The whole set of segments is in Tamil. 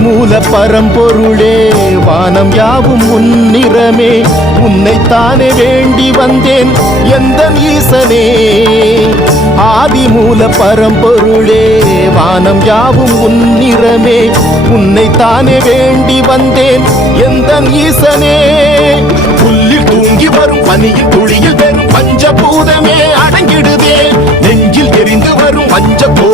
மூல பரம்பொருளே வானம் யாவும் உன்னிறமே உன்னைத்தானே வேண்டி வந்தேன் எந்த ஈசனே. ஆதி மூல பரம்பொருளே வானம் யாவும் உன்னிறமே உன்னைத்தானே வேண்டி வந்தேன் எந்த ஈசனே. புல்லில் தூங்கி வரும் பனியின் துளியில் வெறும் பஞ்சபூதமே அடங்கிடுதே. நெஞ்சில் எரிந்து வரும் பஞ்சபூ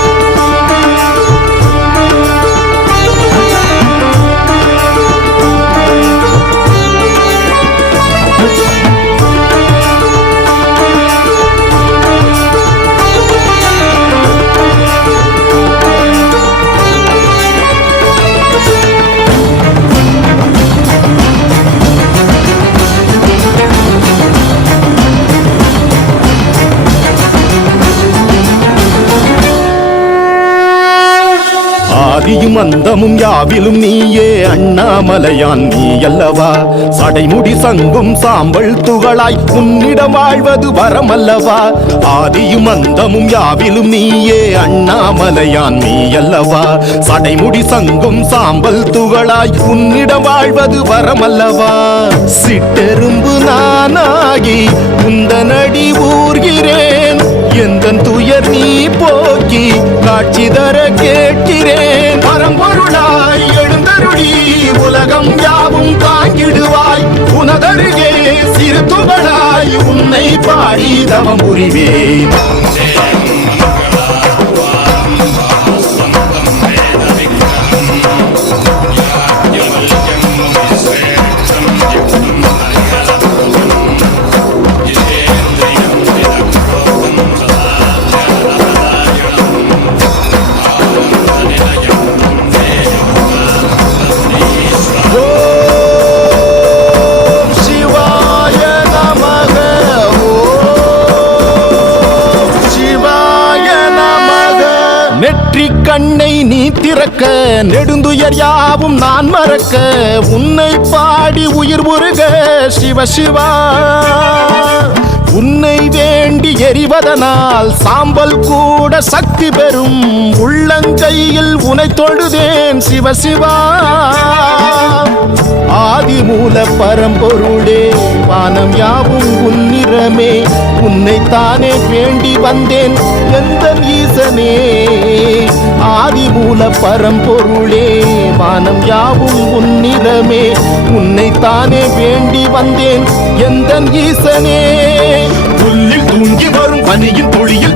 ஆதியும் அந்தமும் யாவிலும் நீயே அண்ணாமலையான் நீ அல்லவா சடைமுடி சங்கும் சாம்பல் துகளாய் உன்னிடம் வாழ்வது வரமல்லவா? ஆதியும் அந்தமும் யாவிலும் நீயே அண்ணாமலையான் நீ அல்லவா சடைமுடி சங்கும் சாம்பல் துகளாய் உன்னிடம் வாழ்வது வரமல்லவா? சிட்டெரும்பு நானாகி உந்தனடி ஊர்கிறேன் எந்த துயர் நீ போக்கி காட்சி தர கேட்கிறேன். அருளாய் எழுந்தருளி உலகம் யாவும் தாங்கிடுவாய். உனதருகே சிறு துகளாய் உன்னை பாடி தவம் புரிவேன். மாற்றி கண்ணை நீ திறக்க நெடுந்துயர் யாவும் நான் மறக்க உன்னை பாடி உயிர் முருக சிவ சிவா. உன்னை வேண்டி எரிவதனால் சாம்பல் கூட சக்தி பெறும் உள்ளங்கையில் உனை தொழுதேன் சிவசிவா மூல பரம்பொருளே வானம் யாவும் உன்னிறமே உன்னைத்தானே வேண்டி வந்தேன் எந்த ஈசனே. ஆதி மூல பரம்பொருளே வானம் யாவும் உன்னிறமே உன்னைத்தானே வேண்டி வந்தேன் எந்த ஈசனே. புல்லில் தூங்கி வரும் பனியில் துளியில்